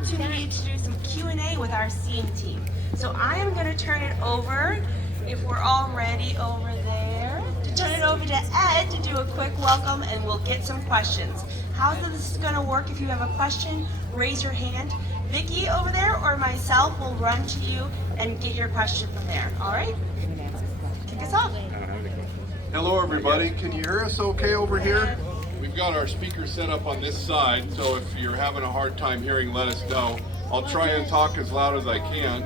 opportunity to do some Q&A with our SEAM team. So I am going to turn it over, if we're all ready over there, to turn it over to Ed to do a quick welcome, and we'll get some questions. How this is going to work: if you have a question, raise your hand. Vicki over there or myself will run to you and get your question from there. All right? Kick us off. Hello everybody, can you hear us okay over here? We've got our speaker set up on this side, so if you're having a hard time hearing, let us know. I'll try and talk as loud as I can.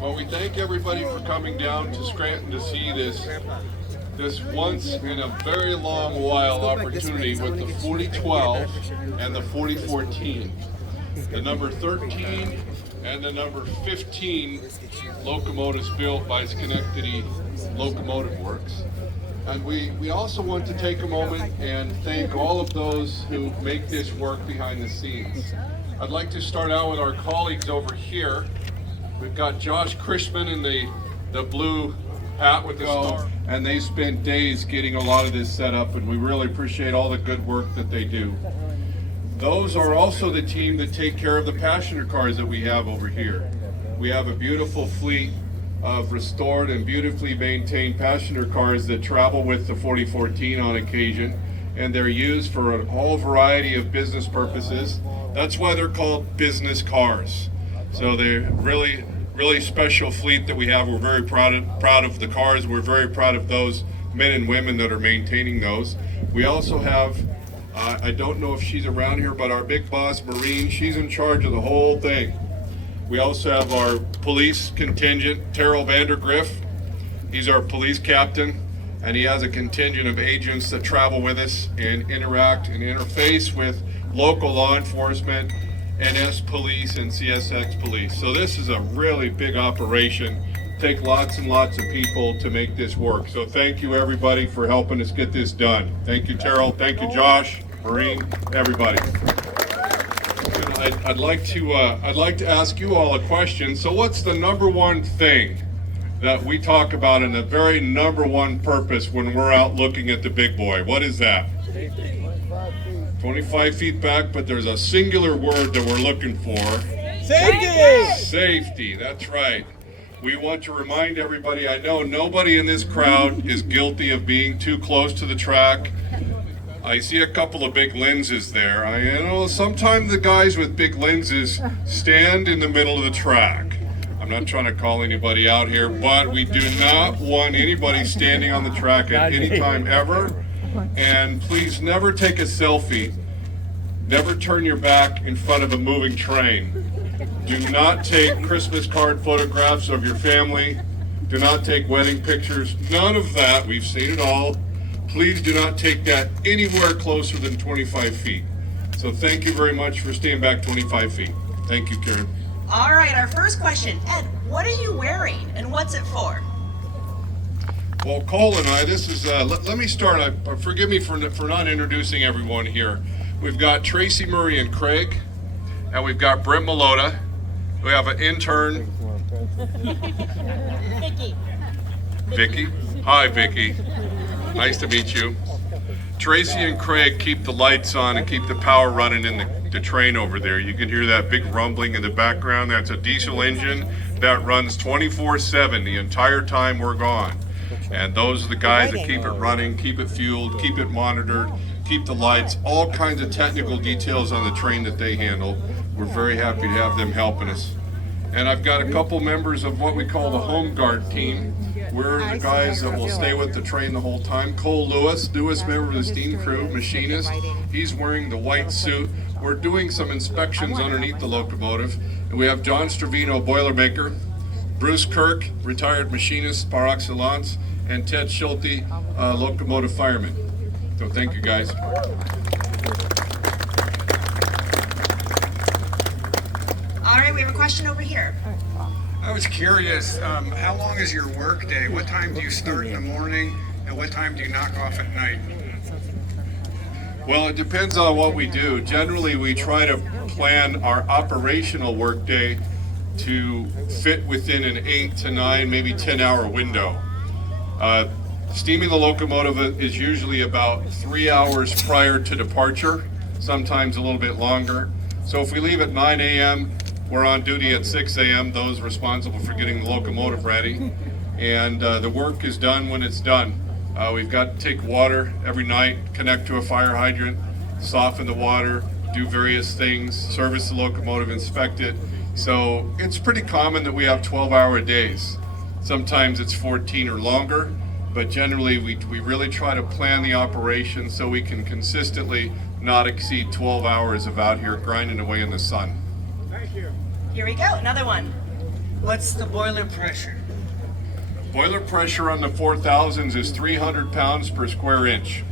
Well, we thank everybody for coming down to Scranton to see this once in a very long while opportunity with the 4012 and the 4014. The number 13 and the number 15 locomotives built by Schenectady Locomotive Works. And we also want to take a moment and thank all of those who make this work behind the scenes. I'd like to start out with our colleagues over here. We've got Josh Chrisman in the blue hat with the star, and they spent days getting a lot of this set up, and we really appreciate all the good work that they do. Those are also the team that take care of the passenger cars that we have over here. We have a beautiful fleet of restored and beautifully maintained passenger cars that travel with the 4014 on occasion, and they're used for a whole variety of business purposes. That's why they're called business cars. So they're really special fleet that we have. We're very proud of the cars. We're very proud of those men and women that are maintaining those. We also have, I don't know if she's around here, but our big boss, Maureen, she's in charge of the whole thing. We also have our police contingent, Terrell Vandergriff. He's our police captain, and he has a contingent of agents that travel with us and interact and interface with local law enforcement, NS police, and CSX police. So this is a really big operation. Take lots and lots of people to make this work. So thank you everybody for helping us get this done. Thank you, Terrell. Thank you, Josh, Maureen, everybody. I'd like to ask you all a question. So what's the number one thing that we talk about in the very number one purpose when we're out looking at the big boy? What is that? 25 feet back, but there's a singular word that we're looking for. Safety! Safety, that's right. We want to remind everybody, I know nobody in this crowd is guilty of being too close to the track. I see a couple of big lenses there. I know sometimes the guys with big lenses stand in the middle of the track. I'm not trying to call anybody out here, but we do not want anybody standing on the track at any time ever. And please never take a selfie. Never turn your back in front of a moving train. Do not take Christmas card photographs of your family. Do not take wedding pictures. None of that. We've seen it all. Please do not take that anywhere closer than 25 feet. So thank you very much for staying back 25 feet. Thank you, Karen. All right, our first question. Ed, what are you wearing and what's it for? Well, Cole and I, this is, let me start. Forgive me for not introducing everyone here. We've got Tracy, Murray, and Craig, and we've got Brent Malota. We have an intern. Vicky. Hi, Vicky. Nice to meet you. Tracy and Craig keep the lights on and keep the power running in the train over there. You can hear that big rumbling in the background. That's a diesel engine that runs 24/7 the entire time we're gone. And those are the guys that keep it running, keep it fueled, keep it monitored, keep the lights, all kinds of technical details on the train that they handle. We're very happy to have them helping us. And I've got a couple members of what we call the home guard team. We're the guys that will stay with the train the whole time. Cole Lewis, newest member of the steam crew, machinist. He's wearing the white suit. We're doing some inspections underneath the locomotive. And we have John Stravino, boilermaker, Bruce Kirk, retired machinist par excellence, and Ted Schulte, locomotive fireman. So thank you, guys. All right, we have a question over here. I was curious, how long is your work day? What time do you start in the morning, and what time do you knock off at night? Well, it depends on what we do. Generally, we try to plan our operational workday to fit within an 8 to 9, maybe 10-hour window. Steaming the locomotive is usually about 3 hours prior to departure, sometimes a little bit longer. So if we leave at 9 a.m., we're on duty at 6 a.m., those responsible for getting the locomotive ready. And the work is done when it's done. We've got to take water every night, connect to a fire hydrant, soften the water, do various things, service the locomotive, inspect it. So it's pretty common that we have 12-hour days. Sometimes it's 14 or longer, but generally we really try to plan the operation so we can consistently not exceed 12 hours of out here grinding away in the sun. Thank you. Here we go, another one. What's the boiler pressure? Boiler pressure on the 4000s is 300 pounds per square inch.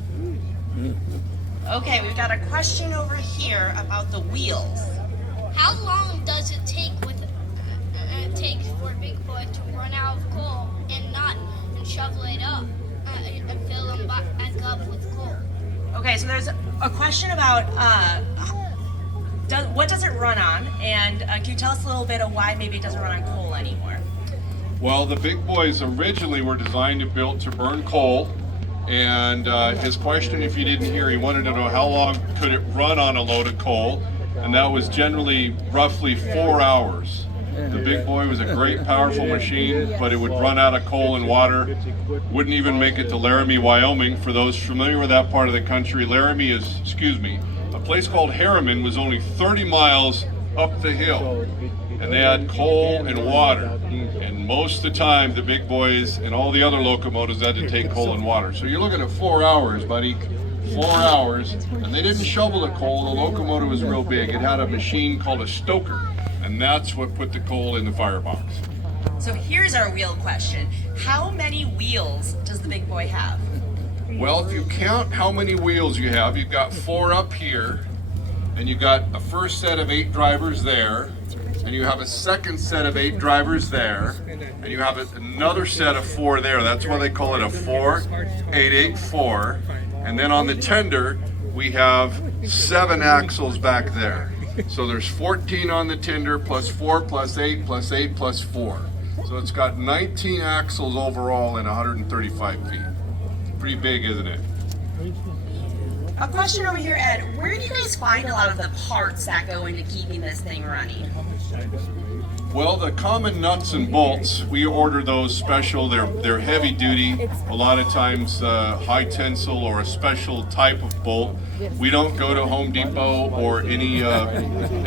Okay, we've got a question over here about the wheels. How long does it take take for Big Boy to run out of coal and shovel it up and fill them back up with coal? Okay, so there's a question about what does it run on, and can you tell us a little bit of why maybe it doesn't run on coal anymore? Well, the big boys originally were designed and built to burn coal, and his question, if you didn't hear, he wanted to know how long could it run on a load of coal, and that was generally roughly 4 hours. The big boy was a great, powerful machine, but it would run out of coal and water. Wouldn't even make it to Laramie, Wyoming. For those familiar with that part of the country, Laramie is, a place called Harriman was only 30 miles up the hill, and they had coal and water. And most of the time, the big boys and all the other locomotives had to take coal and water. So you're looking at 4 hours, buddy. 4 hours, and they didn't shovel the coal. The locomotive was real big. It had a machine called a stoker, and that's what put the coal in the firebox. So here's our wheel question. How many wheels does the big boy have? Well, if you count how many wheels you have, you've got 4 up here, and you've got a first set of 8 drivers there, and you have a second set of 8 drivers there, and you have another set of 4 there. That's why they call it a 4-8-8-4. And then on the tender, we have 7 axles back there. So there's 14 on the tender, plus 4, plus 8, plus 8, plus 4. So it's got 19 axles overall and 135 feet. Pretty big, isn't it? A question over here, Ed. Where do you guys find a lot of the parts that go into keeping this thing running? Well, the common nuts and bolts, we order those special. They're heavy duty, a lot of times high tensile or a special type of bolt. We don't go to Home Depot or any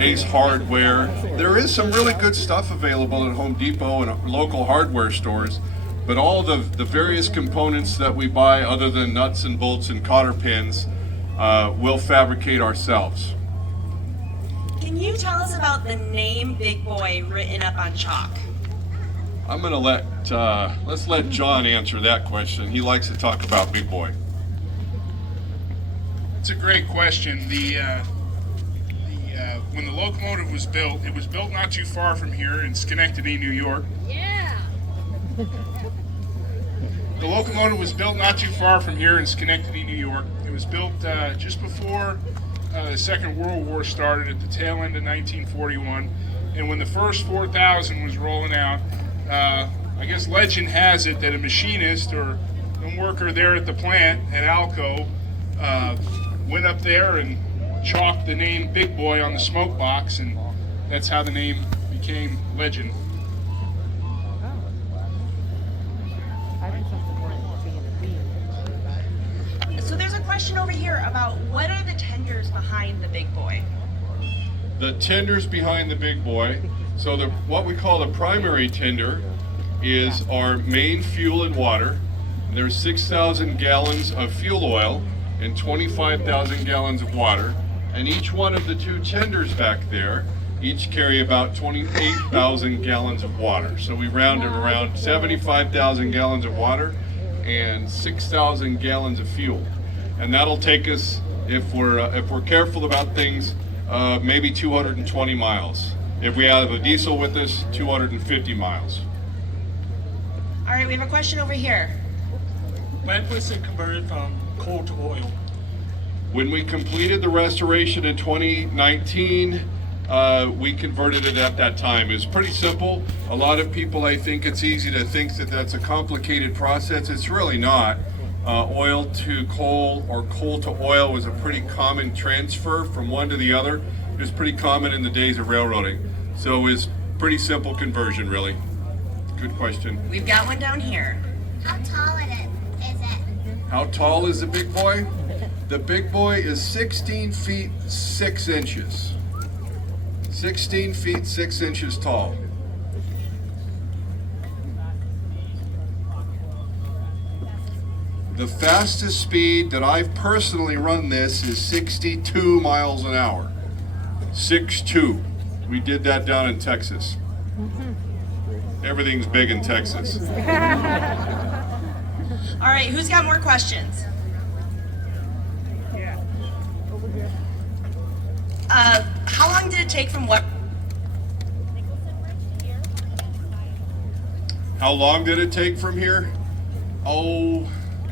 Ace Hardware. There is some really good stuff available at Home Depot and local hardware stores, but all the various components that we buy, other than nuts and bolts and cotter pins, we'll fabricate ourselves. Can you tell us about the name Big Boy written up on chalk? I'm gonna let's let John answer that question. He likes to talk about Big Boy. It's a great question. When the locomotive was built, it was built not too far from here in Schenectady, New York. Yeah. The locomotive was built not too far from here in Schenectady, New York. It was built just before the Second World War started at the tail end of 1941. And when the first 4000 was rolling out, I guess legend has it that a machinist or a worker there at the plant at Alco went up there and chalked the name Big Boy on the smoke box, and that's how the name became legend. So there's a question over here about what are the tenders behind the Big Boy? The tenders behind the Big Boy, so what we call the primary tender is our main fuel and water. There's 6,000 gallons of fuel oil and 25,000 gallons of water, and each one of the 2 tenders back there each carry about 28,000 gallons of water. So we round it around 75,000 gallons of water and 6,000 gallons of fuel, and that'll take us, if we're careful about things, maybe 220 miles. If we have a diesel with us, 250 miles. All right, we have a question over here. When was it converted from coal to oil? When we completed the restoration in 2019, we converted it at that time. It was pretty simple. A lot of people, I think it's easy to think that that's a complicated process. It's really not. Oil to coal or coal to oil was a pretty common transfer from one to the other. It was pretty common in the days of railroading. So it was pretty simple conversion, really. Good question. We've got one down here. How tall is it? How tall is the big boy? The big boy is 16 feet 6 inches. 16 feet 6 inches tall. The fastest speed that I've personally run this is 62 miles an hour. 6'2". We did that down in Texas. Everything's big in Texas. All right, who's got more questions? How long did it take from what? How long did it take from here? Oh,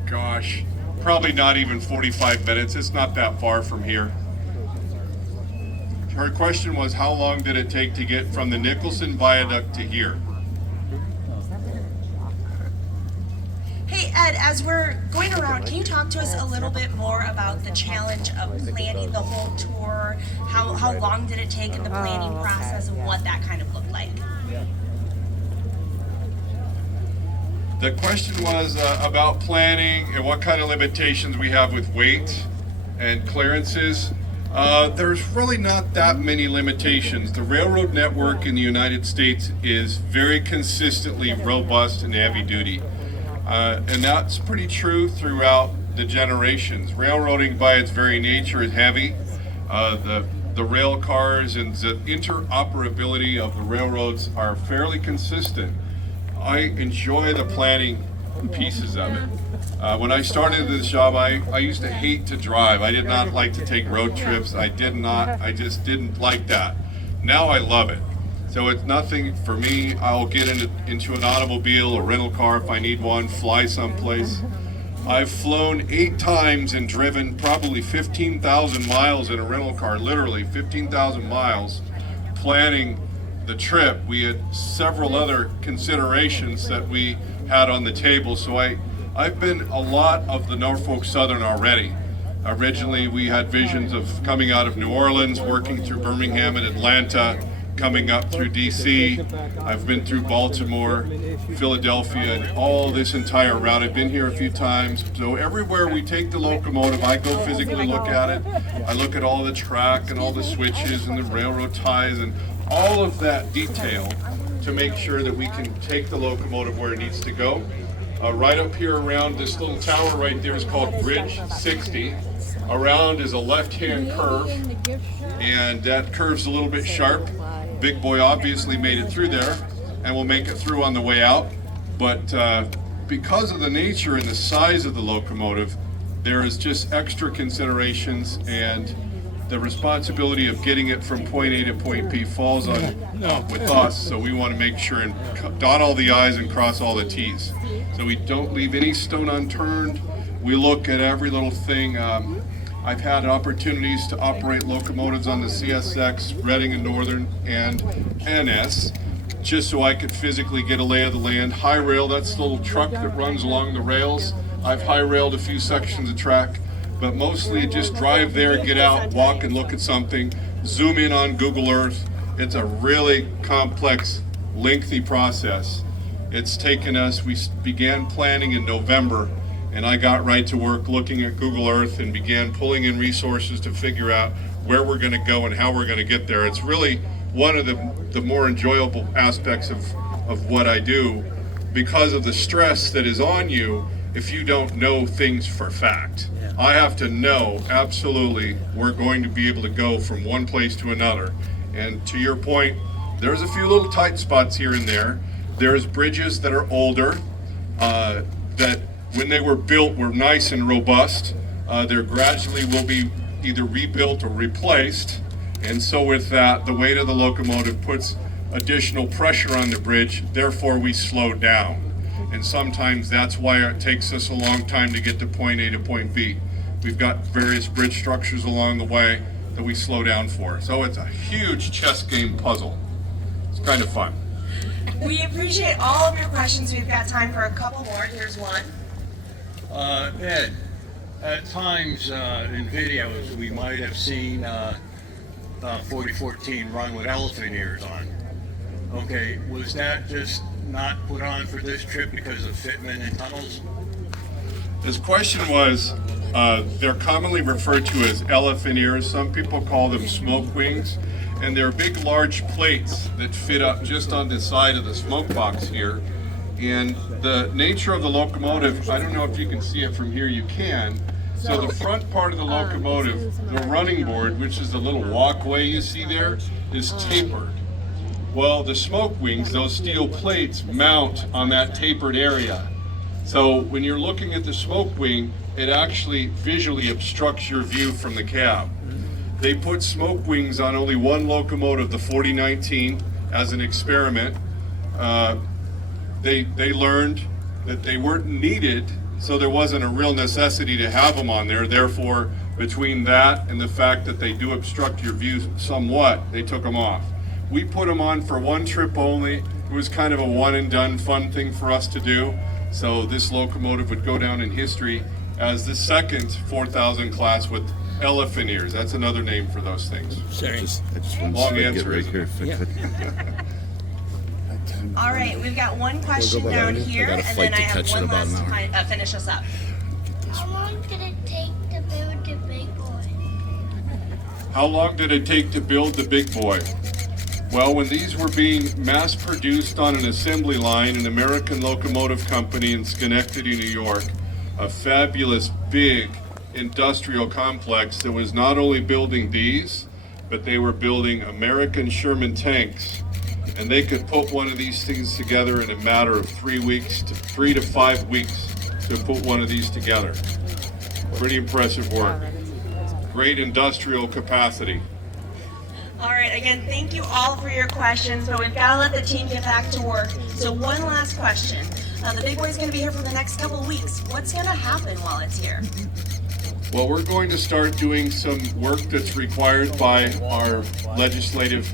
gosh. Probably not even 45 minutes. It's not that far from here. Her question was, how long did it take to get from the Nicholson Viaduct to here? Hey Ed, as we're going around, can you talk to us a little bit more about the challenge of planning the whole tour? How long did it take in the planning process and what that kind of looked like? The question was about planning and what kind of limitations we have with weight and clearances. There's really not that many limitations. The railroad network in the United States is very consistently robust and heavy duty. And that's pretty true throughout the generations. Railroading by its very nature is heavy. The rail cars and the interoperability of the railroads are fairly consistent. I enjoy the planning pieces of it. When I started this job, I used to hate to drive. I did not like to take road trips. I just didn't like that. Now I love it. So it's nothing for me. I'll get into an automobile, a rental car if I need one, fly someplace. I've flown 8 times and driven probably 15,000 miles in a rental car, literally 15,000 miles, planning the trip. We had several other considerations that we had on the table. So I've been a lot of the Norfolk Southern already. Originally, we had visions of coming out of New Orleans, working through Birmingham and Atlanta, coming up through DC. I've been through Baltimore, Philadelphia, and all this entire route. I've been here a few times. So everywhere we take the locomotive, I go physically look at it. I look at all the track and all the switches and the railroad ties and all of that detail to make sure that we can take the locomotive where it needs to go. Right up here around this little tower right there is called Bridge 60. Around is a left-hand curve, and that curve's a little bit sharp. Big boy obviously made it through there, and will make it through on the way out. But because of the nature and the size of the locomotive, there is just extra considerations, and the responsibility of getting it from point A to point B falls on with us. So we want to make sure and dot all the I's and cross all the T's. So we don't leave any stone unturned. We look at every little thing. I've had opportunities to operate locomotives on the CSX, Reading and Northern, and NS, just so I could physically get a lay of the land. High rail, that's the little truck that runs along the rails. I've high railed a few sections of track, but mostly just drive there, get out, walk and look at something, zoom in on Google Earth. It's a really complex, lengthy process. It's taken us, we began planning in November, and I got right to work looking at Google Earth and began pulling in resources to figure out where we're going to go and how we're going to get there. It's really one of the more enjoyable aspects of what I do, because of the stress that is on you if you don't know things for fact. I have to know absolutely we're going to be able to go from one place to another. And to your point, there's a few little tight spots here and there. There's bridges that are older, that when they were built were nice and robust. They gradually will be either rebuilt or replaced. And so with that, the weight of the locomotive puts additional pressure on the bridge, therefore we slow down. And sometimes that's why it takes us a long time to get to point A to point B. We've got various bridge structures along the way that we slow down for. So it's a huge chess game puzzle. It's kind of fun. We appreciate all of your questions. We've got time for a couple more. Here's one. Ed, at times in videos we might have seen 4014 run with elephant ears on. Okay, was that just not put on for this trip because of fitment and tunnels? His question was, they're commonly referred to as elephant ears. Some people call them smoke wings. And they're big, large plates that fit up just on the side of the smoke box here. And the nature of the locomotive, I don't know if you can see it from here, you can. So the front part of the locomotive, the running board, which is the little walkway you see there, is tapered. Well, the smoke wings, those steel plates, mount on that tapered area. So when you're looking at the smoke wing, it actually visually obstructs your view from the cab. They put smoke wings on only one locomotive, the 4019, as an experiment. They learned that they weren't needed, so there wasn't a real necessity to have them on there. Therefore, between that and the fact that they do obstruct your view somewhat, they took them off. We put them on for one trip only. It was kind of a one and done fun thing for us to do. So this locomotive would go down in history as the second 4000 class with elephant ears. That's another name for those things. Sorry. I just want Long to answer, right here. All right, we've got one question down here, I got a and flight then I to have catch in one about an last hour. finish us up. How long did it take to build the big boy? How long did it take to build the big boy? Well, when these were being mass produced on an assembly line, an American locomotive company in Schenectady, New York, a fabulous big industrial complex that was not only building these, but they were building American Sherman tanks. And they could put one of these things together in a matter of 3 weeks to 3 to 5 weeks to put one of these together. Pretty impressive work. Great industrial capacity. All right, again, thank you all for your questions, but we've got to let the team get back to work. So one last question. The big boy's going to be here for the next couple of weeks. What's going to happen while it's here? Well, we're going to start doing some work that's required by our legislative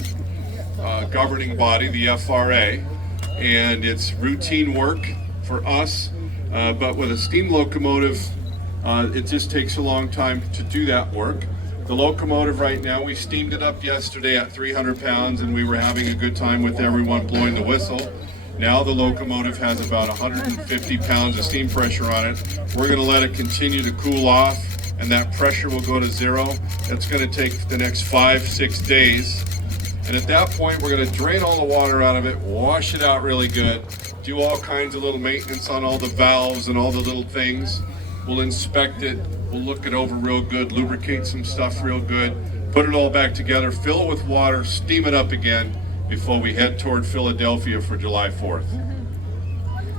governing body, the FRA, and it's routine work for us, but with a steam locomotive, it just takes a long time to do that work. The locomotive right now, we steamed it up yesterday at 300 pounds and we were having a good time with everyone blowing the whistle. Now the locomotive has about 150 pounds of steam pressure on it. We're going to let it continue to cool off and that pressure will go to zero. It's going to take the next 5-6 days. And at that point, we're going to drain all the water out of it, wash it out really good, do all kinds of little maintenance on all the valves and all the little things. We'll inspect it, we'll look it over real good, lubricate some stuff real good, put it all back together, fill it with water, steam it up again before we head toward Philadelphia for July 4th.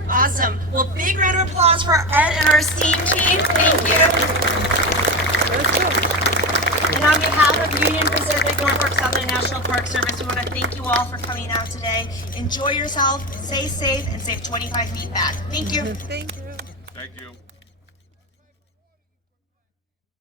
Awesome. Well, big round of applause for Ed and our steam team. Thank you. And on behalf of Union Pacific, Norfolk Southern National Park Service, we want to thank you all for coming out today. Enjoy yourself, stay safe, and save 25 feet back. Thank you. Thank you.